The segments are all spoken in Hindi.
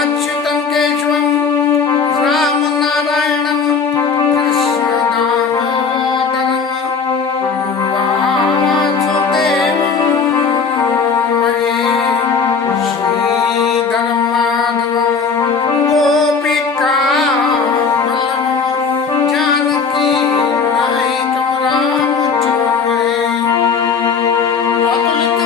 अच्युतं केशवं रामनारायणं कृष्णदामोदरं वासुदेवं भजे श्रीधरं माधवं गोपिकावल्लभं जानकी नायकं रामचन्द्रे अतुलित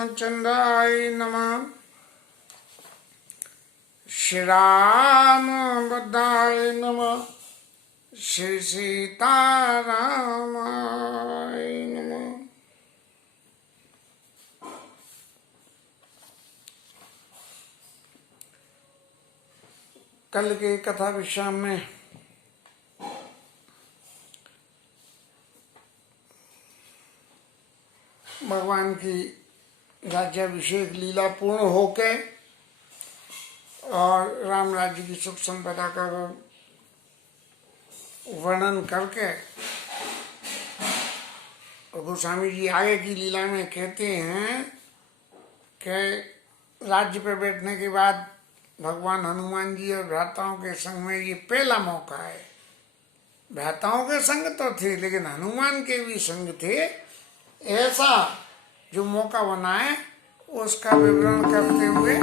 रामचंद्राय नमः। श्री राम बुद्धाय नमः। श्री सीतारामाय नमः। कल के कथा विश्राम में भगवान की राज्याभिषेक लीला पूर्ण होके और राम राज्य की सुख संपदा का वर्णन करके गोस्वामी जी आगे की लीला में कहते हैं कि राज्य पे बैठने के बाद भगवान हनुमान जी और भ्राताओं के संग में ये पहला मौका है। भ्राताओं के संग तो थे लेकिन हनुमान के भी संग थे। ऐसा जो मौका बना है उसका विवरण करते हुए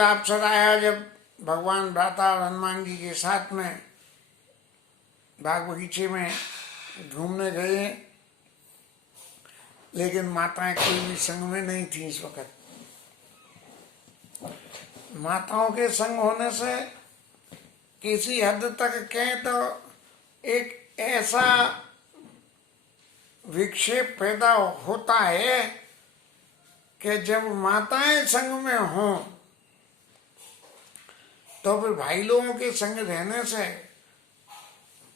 पहला अवसर आया जब भगवान भ्राता और हनुमान जी के साथ में बाग बगीचे में घूमने गए, लेकिन माताएं कोई भी संग में नहीं थी इस वक्त। माताओं के संग होने से किसी हद तक कहें तो एक ऐसा विक्षेप पैदा होता है कि जब माताएं संग में हों तो फिर भाई लोगों के संग रहने से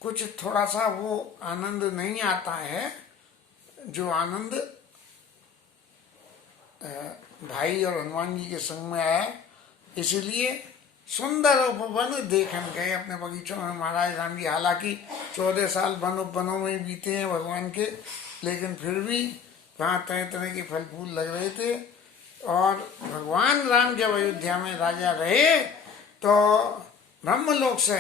कुछ थोड़ा सा वो आनंद नहीं आता है जो आनंद भाई और हनुमान जी के संग में आया। इसीलिए सुंदर उपवन देखन गए अपने बगीचों में महाराज राम जी। हालांकि 14 साल वनों में बीते हैं भगवान के, लेकिन फिर भी वहाँ तरह तरह के फल फूल लग रहे थे। और भगवान राम जब अयोध्या में राजा रहे तो ब्रह्मलोक से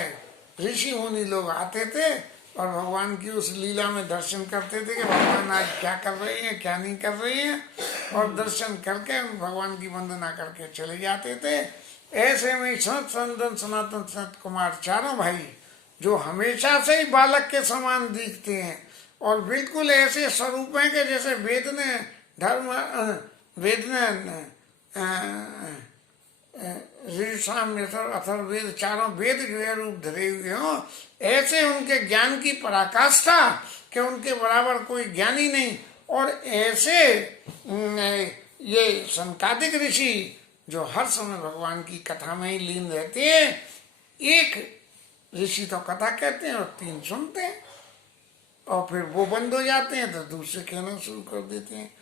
ऋषि मुनि लोग आते थे और भगवान की उस लीला में दर्शन करते थे कि भगवान आज क्या कर रहे हैं क्या नहीं कर रहे हैं, और दर्शन करके भगवान की वंदना करके चले जाते थे। ऐसे में सनत सनंदन सनातन सनत कुमार चारों भाई जो हमेशा से ही बालक के समान दिखते हैं और बिल्कुल ऐसे स्वरूप हैं कि जैसे वेद ने अथर्ववेद चारों वेद जो है रूप धरे हुए हों, ऐसे उनके ज्ञान की पराकाष्ठा कि उनके बराबर कोई ज्ञानी नहीं। और ऐसे ये सनकादिक ऋषि जो हर समय भगवान की कथा में ही लीन रहते हैं। एक ऋषि तो कथा कहते हैं और 3 सुनते हैं और फिर वो बंद हो जाते हैं तो दूसरे कहना शुरू कर देते हैं।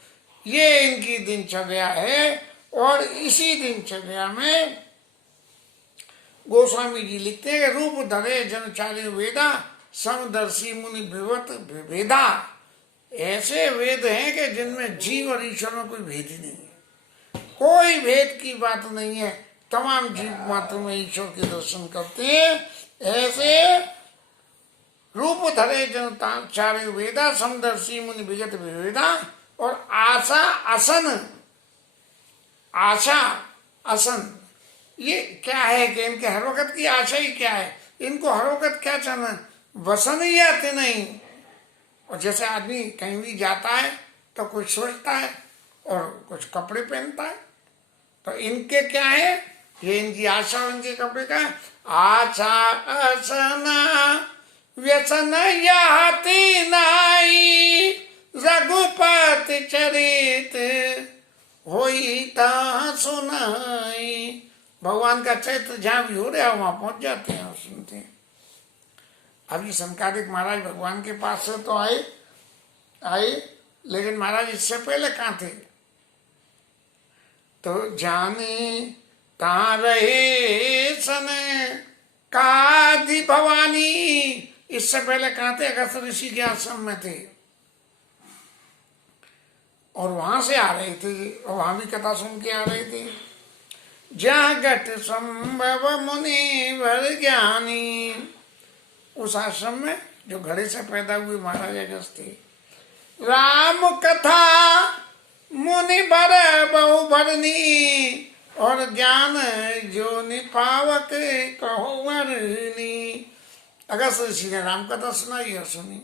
ये इनकी दिनचर्या है। और इसी दिनचर्या में गोस्वामी जी लिखते हैं कि रूप धरे जनचार्य वेदा समदर्शी मुनि विवत वेदा। ऐसे वेद हैं कि जिनमें जीव और ईश्वर में कोई भेद ही नहीं है, कोई भेद की बात नहीं है, तमाम जीव मात्र में ईश्वर के दर्शन करते हैं। ऐसे रूप धरे जनचार्य वेदा समदर्शी मुनि विगत वेदा। और आशा असन ये क्या है कि इनके हर वक्त की आशा ही क्या है, इनको हर वक्त क्या चाहना, वसन ही आते नहीं। और जैसे आदमी कहीं भी जाता है तो कुछ सोचता है और कुछ कपड़े पहनता है, तो इनके क्या है, ये इनकी आशा और इनके कपड़े का है। आशा असना व्यसन याति नाई रघुपति चरित होई ता सुनाई। भगवान का चरित्र जहाँ भी हो रहा है वहां पहुंच जाते हैं और सुनते हैं। अभी सनकादिक महाराज भगवान के पास से तो आए, लेकिन महाराज इससे पहले कहाँ थे? तो जाने कहाँ रहे सन कादि भवानी, इससे पहले कहाँ थे? अगस्त्य ऋषि के आश्रम में थे और वहां से आ रहे थे और वहां भी कथा सुन के आ रहे थे। जहाँ घट संभव मुनि वर ज्ञानी, उस आश्रम में जो घड़े से पैदा हुए महाराज अगस्त्य थे। राम कथा मुनि बर बहु भरनी और ज्ञान जो निपावक कहो वरनी। अगस्त्य ऋषि ने राम कथा सुनाई और सुनी।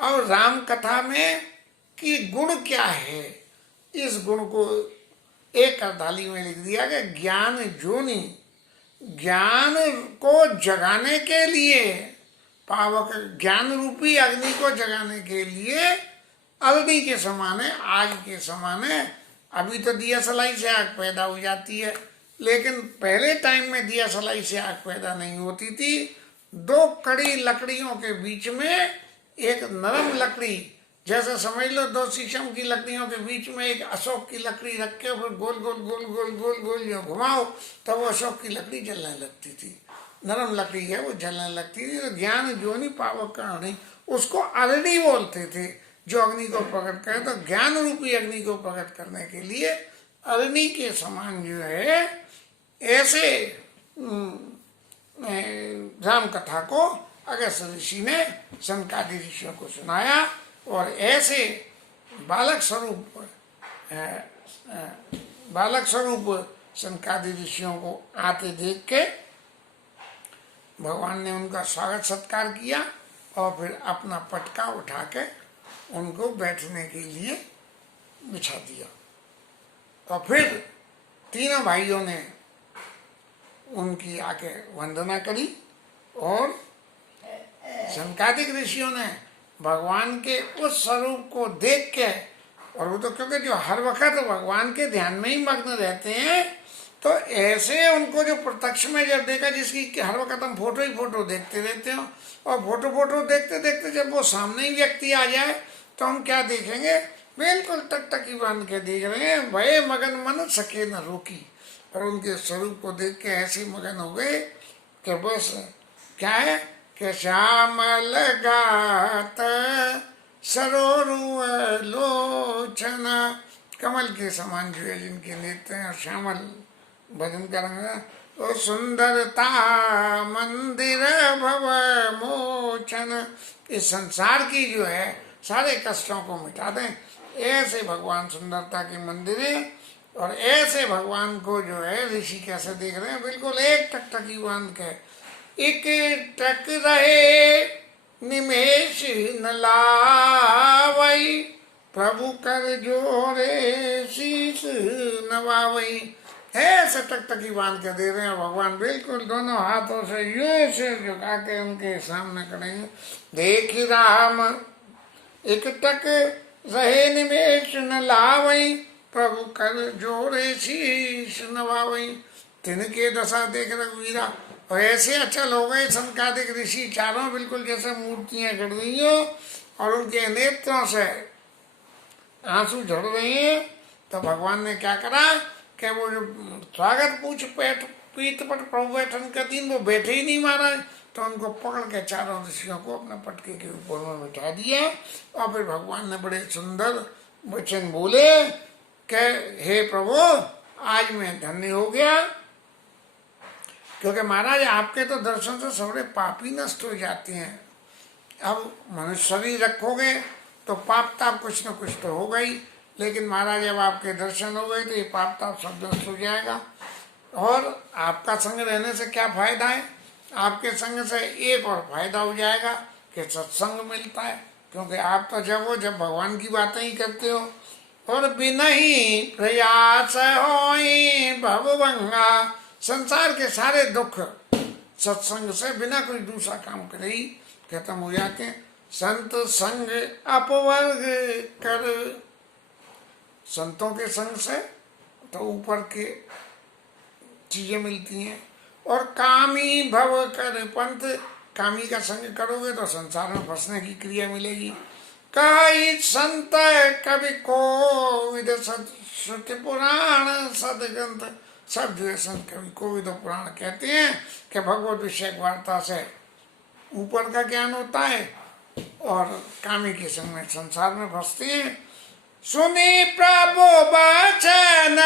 और राम कथा में कि गुण क्या है, इस गुण को एक अर्धाली में लिख दिया कि ज्ञान जोनि, ज्ञान को जगाने के लिए, पावक ज्ञान रूपी अग्नि को जगाने के लिए अग्नि के समान है, आग के समान है। अभी तो दिया सलाई से आग पैदा हो जाती है, लेकिन पहले टाइम में दिया सलाई से आग पैदा नहीं होती थी। 2 कड़ी लकड़ियों के बीच में एक नरम लकड़ी, जैसे समझ लो 2 शीशम की लकड़ियों के बीच में एक अशोक की लकड़ी रख के फिर गोल गोल गोल गोल गोल गोल जो घुमाओ तो वो अशोक की लकड़ी जलने लगती थी। नरम लकड़ी है वो जलने लगती थी। तो ज्ञान जोनि पावक नहीं, उसको अग्नि बोलते थे जो अग्नि को प्रकट करे। तो ज्ञान रूपी अग्नि को प्रकट करने के लिए अग्नि के समान जो है, ऐसे राम कथा को अगस्त्य ऋषि ने सनकादि ऋषियों को सुनाया। और ऐसे बालक स्वरूप सनकादि ऋषियों को आते देख के भगवान ने उनका स्वागत सत्कार किया और फिर अपना पटका उठा के उनको बैठने के लिए बिछा दिया। और फिर तीनों भाइयों ने उनकी आके वंदना करी और सनकादिक ऋषियों ने भगवान के उस स्वरूप को देख के, और वो तो क्योंकि जो हर वक्त भगवान के ध्यान में ही मग्न रहते हैं, तो ऐसे उनको जो प्रत्यक्ष में जब देखा, जिसकी हर वक्त हम फोटो ही फोटो देखते रहते हो, और फोटो देखते देखते जब वो सामने ही व्यक्ति आ जाए तो हम क्या देखेंगे, बिल्कुल टकटकी बांध के देख रहे हैं, भय मगन मन सके न रोकी। और उनके स्वरूप को देख के ऐसे मगन हो गए कि बस क्या है कि श्यामल गात सरोरु लोचना, कमल के समान जो है जिनके नेत्र हैं, श्यामल भजन करेंगे, ओ सुंदरता मंदिर भव मोचन, इस संसार की जो है सारे कष्टों को मिटा दें, ऐसे भगवान सुंदरता के मंदिर है। और ऐसे भगवान को जो है ऋषि कैसे देख रहे हैं, बिल्कुल एक टकटकी बांध के, एक टक रहे निमेष न लावई, प्रभु कर जोरे शीश नवावई, ऐसे टकटकी बांध के दे रहे हैं भगवान, बिल्कुल दोनों हाथों से यूं से झुका के उनके सामने करेंगे। देख राम एक टक रहे निमेष न लावई, प्रभु कर जोरे शीश नवावई, तिनके दशा देख रघुवीरा। और ऐसे अचल हो गए सनकादिक ऋषि चारों, बिल्कुल जैसे मूर्तियां गड़ रही हो और उनके नेत्रों से आंसू झड़ रहे हैं। तो भगवान ने क्या करा कि वो जो स्वागत पूछ पीठ पर प्रभु बैठन का दिन, वो बैठे ही नहीं महाराज, तो उनको पकड़ के चारों ऋषियों को अपने पटके के ऊपर में बिठा दिया। और फिर भगवान ने बड़े सुंदर वचन बोले कि हे प्रभु, आज मैं धन्य हो गया, क्योंकि महाराज आपके तो दर्शन से सारे पाप ही नष्ट हो जाते हैं। अब मनुष्य शरीर रखोगे तो पाप ताप कुछ न कुछ तो होगा ही, लेकिन महाराज जब आपके दर्शन हो गए तो ये पाप ताप सब नष्ट हो जाएगा। और आपका संग रहने से क्या फायदा है, आपके संग से एक और फायदा हो जाएगा कि सत्संग मिलता है, क्योंकि आप तो जब भगवान की बातें ही करते हो। और बिना ही प्रयास होई भवभंगा, संसार के सारे दुख सत्संग से बिना कोई दूसरा काम करे ही खत्म हो जाते हैं। संत संग अपवर्ग कर, संतों के संग से तो ऊपर के चीजें मिलती हैं। और कामी भव कर पंथ, कामी का संग करोगे तो संसार में फंसने की क्रिया मिलेगी। कई संत कवि को विद श्रुति पुराण सदग्रंथ, सब जो है संत कवि को विद पुराण कहते हैं कि भगवत विषय वार्ता से ऊपर का ज्ञान होता है, और कामी के संग में संसार में फंसते हैं। सुनी प्रभु वचन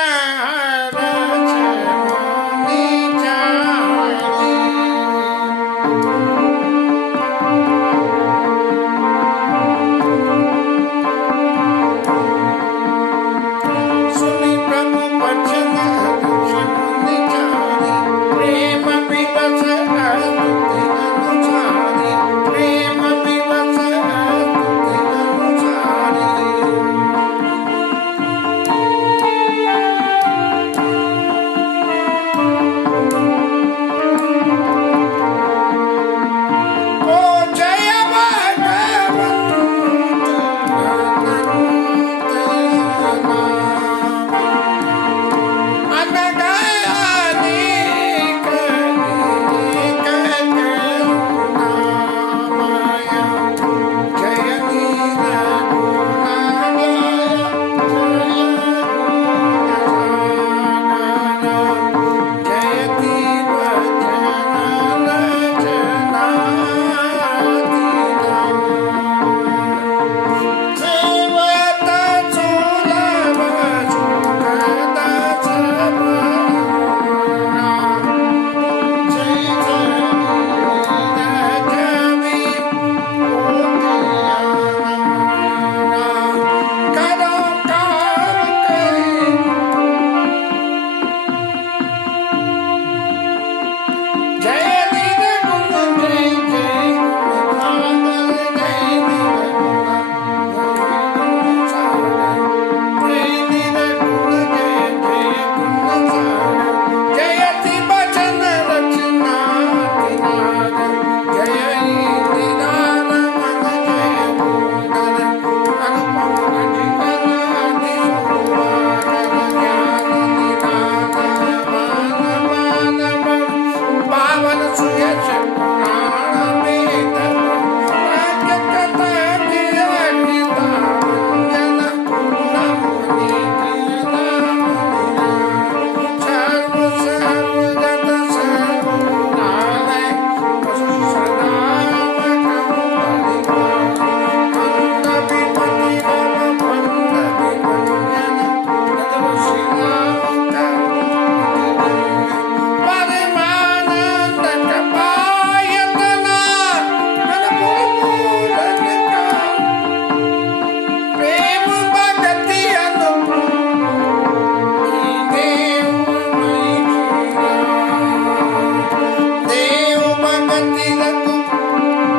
भगवती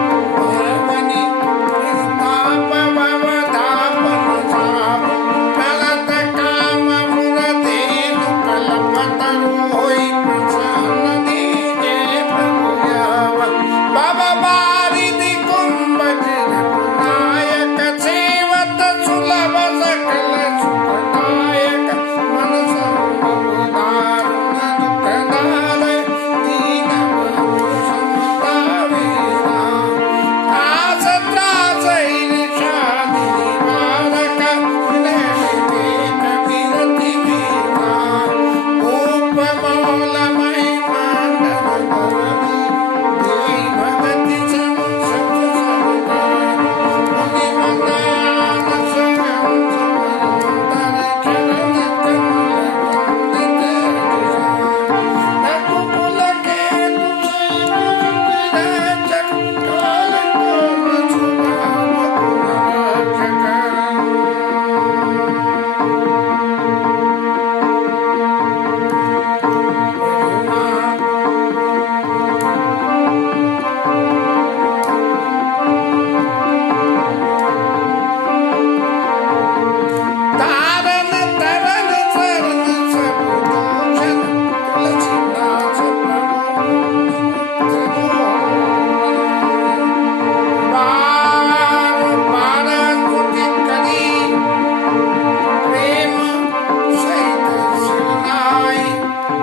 रघुवनी ताप भवतापन ताप कलत काम मुरदेन कलपतरु होई प्रसन्न दीजे प्रभु यव बाबा बारिधि कुंभज रघुनायक सेवत सुलभ सकल सुखदायक मन संग दारुण दुखदार दीन बंधु संतावीरा आस त्रास ईर्षा निवारक विनय विवेक विरति वीरा उपमौल महिमा नर धरणी देवी भगति संसत सरकार मुनि मनान संगम समंतर चरण कमल वंदित किशोर रघुकुल के विराजक काल कोम सुभाव गुणरक्षक तारन तरन शरण सब दूषण तुलसीदास बार बार स्तुति करी प्रेम सहित शिवनाई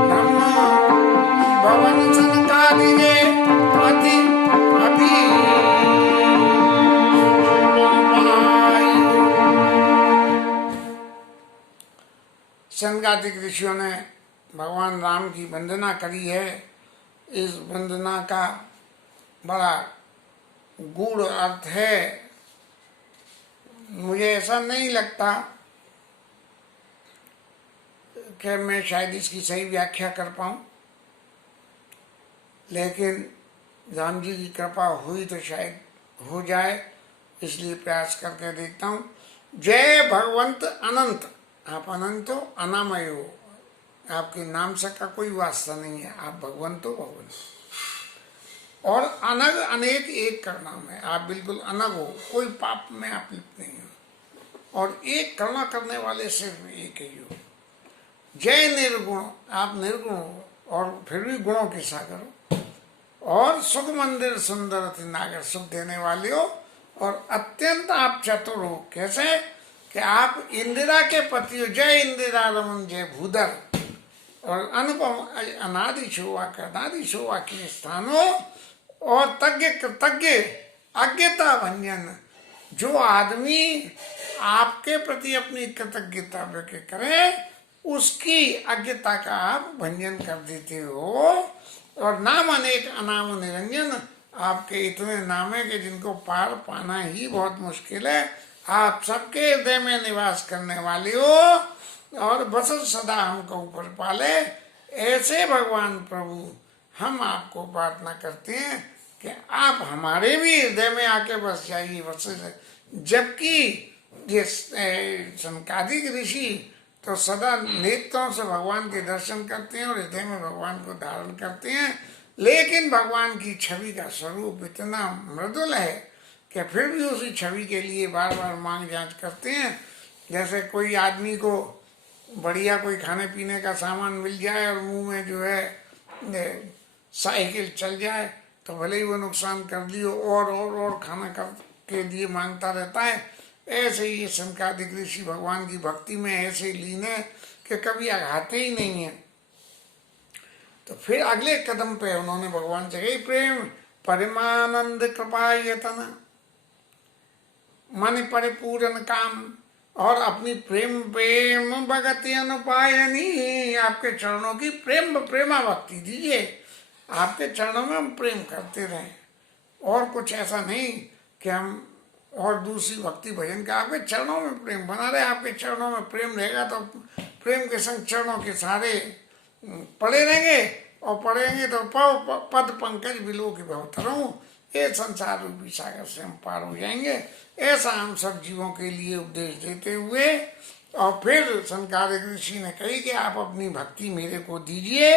ब्रह्म भवन सनकादिके अति अभी सनकादिक ऋषियों ने भगवान राम की वंदना करी है। इस वंदना का बड़ा गूढ़ अर्थ है। मुझे ऐसा नहीं लगता कि मैं शायद इसकी सही व्याख्या कर पाऊँ, लेकिन राम जी की कृपा हुई तो शायद हो जाए, इसलिए प्रयास करके देखता हूँ। जय भगवंत अनंत, आप अनंत हो, अनामय हो, आपके नाम से का कोई वास्ता नहीं है, आप भगवंत हो, भगवंत। और अनग अनेक एक का नाम है, आप बिल्कुल अनग हो, कोई पाप में आप लिप्त नहीं हो, और एक करुणा करने वाले सिर्फ एक ही हो। जय निर्गुण, आप निर्गुण हो और फिर भी गुणों के सागर हो, और सुख मंदिर सुंदर अति नागर, सुख देने वाले हो, और अत्यंत आप चतुर हो। कैसे कि आप इंदिरा के पति हो। जय इंदिरा रमन जय भूधर, और अनुपम अनादि शोभा कर्णादि शोभा के स्थान हो, और तज्ञ कृतज्ञ अज्ञता भंजन, जो आदमी आपके प्रति अपनी कृतज्ञता व्यक्त करे उसकी अज्ञता का आप भंजन कर देते हो। और नाम अनेक अनाम निरंजन, आपके इतने नाम है कि जिनको पार पाना ही बहुत मुश्किल है। आप सबके हृदय में निवास करने वाले हो, और बस सदा हमको ऊपर पाले। ऐसे भगवान प्रभु हम आपको प्रार्थना करते हैं कि आप हमारे भी हृदय में आके बस जाइए। बस जबकि ये सनकादिक ऋषि तो सदा नेत्रों से भगवान के दर्शन करते हैं और हृदय में भगवान को धारण करते हैं, लेकिन भगवान की छवि का स्वरूप इतना मृदुल है कि फिर भी उसी छवि के लिए बार बार मांग जांच करते हैं। जैसे कोई आदमी को बढ़िया कोई खाने पीने का सामान मिल जाए और मुंह में जो है साइकिल चल जाए, तो भले ही वो नुकसान कर लियो और खाना कर के लिए मांगता रहता है। ऐसे ही ये सनकादिक ऋषि भगवान की भक्ति में ऐसे लीन है कि कभी आघाते ही नहीं है। तो फिर अगले कदम पे उन्होंने भगवान से कही, प्रेम परिमानंद कृपा यतन, मन परिपूर्ण काम, और अपनी प्रेम प्रेम भगति अनुपायनी, आपके चरणों की प्रेमा भक्ति दीजिए। आपके चरणों में हम प्रेम करते रहें, और कुछ ऐसा नहीं कि हम और दूसरी भक्ति भजन का, आपके चरणों में प्रेम बना रहे। आपके चरणों में प्रेम रहेगा तो प्रेम के संग चरणों के सारे पड़े रहेंगे, और पड़ेंगे तो पद पंकज बिलो की भवतरों, ये संसार रूपी सागर से हम पार हो जाएंगे। ऐसा हम सब जीवों के लिए उपदेश देते हुए, और फिर सनकादिक ऋषि ने कही कि आप अपनी भक्ति मेरे को दीजिए,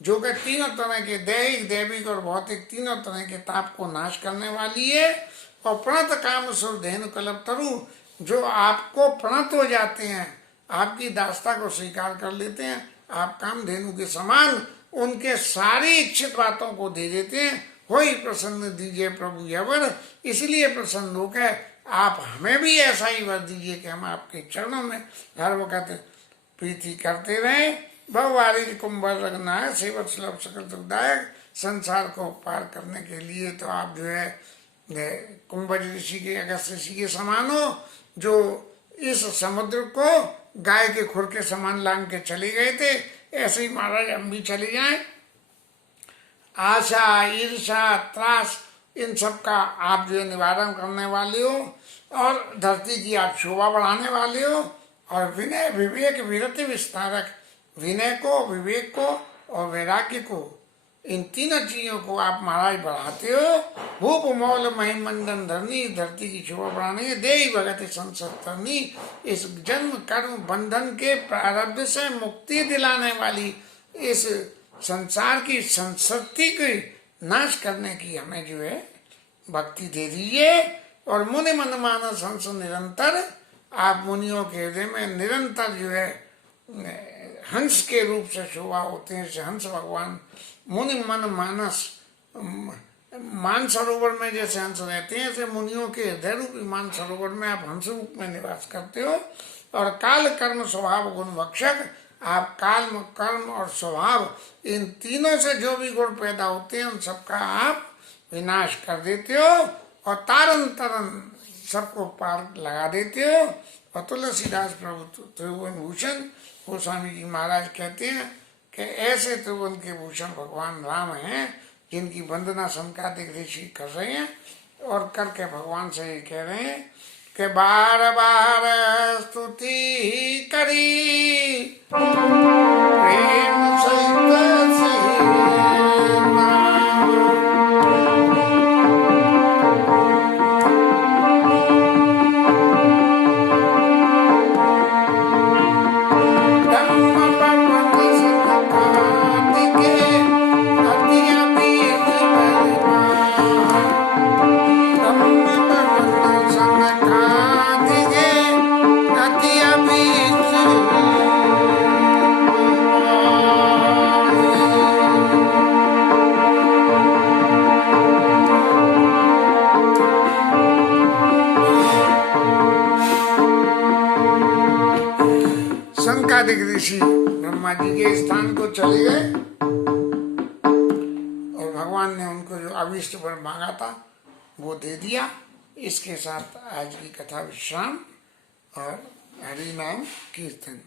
जो कि तीनों तरह के दैहिक, दैविक और भौतिक तीनों तरह के ताप को नाश करने वाली है। और प्रणत काम सुर धेनु कल्प तरु, जो आपको प्रणत हो जाते हैं, आपकी दास्ता को स्वीकार कर लेते हैं, आप कामधेनु के समान उनके सारी इच्छित बातों को दे देते हैं। हो ही प्रसन्न दीजिए प्रभु यह वर, इसलिए प्रसन्न होकर आप हमें भी ऐसा ही वर दीजिए कि हम आपके चरणों में हर वक्त प्रीति करते रहें। भववारी कुंभर रखना है सेवक सुलभ सकल सुखदायक। संसार को पार करने के लिए तो आप जो है कुंभज ऋषि के, अगस्त ऋषि के समान हो, जो इस समुद्र को गाय के खुर के समान लांग के चले गए थे। ऐसे ही महाराज हम भी चले जाएं। आशा, ईर्षा, त्रास, इन सब का आप जो है निवारण करने वाले हो, और धरती की आप शोभा बढ़ाने वाले हो। और विनय, विवेक, विरति विस्तारक, विनय को, विवेक को और वैराग्य को, इन तीनों चीजों को आप महाराज बढ़ाते हो। भूप मौल महिमंडन धरनी, धरती की शोभा बढ़ाने, देही भगत संसद करनी, इस जन्म कर्म बंधन के प्रारब्ध से मुक्ति दिलाने वाली इस संसार की संस्कृति के नाश करने की हमें जो है भक्ति दे दीजिए। और मुनि मन मानस हंस निरंतर, आप मुनियों के हृदय में निरंतर जो है हंस के रूप से शोभा होते हैं। हंस भगवान मुनि मन मानस, मान सरोवर में जैसे हंस रहते हैं, ऐसे मुनियों के हृदय रूपी मान सरोवर में आप हंस रूप में निवास करते हो। और काल कर्म स्वभाव गुण भक्षक, आप काल, कर्म और स्वभाव, इन तीनों से जो भी गुण पैदा होते हैं उन सबका आप विनाश कर देते हो और तारन तरन सबको पार लगा देते हो। और तुलसीदास प्रभु त्रिभुवन भूषण गोस्वामी जी महाराज कहते हैं कि ऐसे त्रिभुवन के भूषण भगवान राम हैं, जिनकी वंदना संकादिक ऋषि कर रहे हैं। और करके भगवान से ये कह रहे हैं कि बार बार स्तुति करी प्रेम सहित संकादिक ऋषि ब्रह्मा जी के स्थान को चले गए और भगवान ने उनको जो अभिष्ट वर मांगा था वो दे दिया। इसके साथ आज की कथा विश्राम और हरि नाम कीर्तन।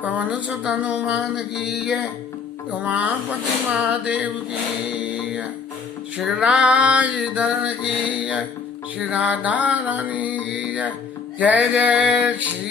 पवन सुत हनुमान की जय, उमापति महादेव की जय, श्री राज धरण की जय, श्री राधा रानी की जय। जय जय श्री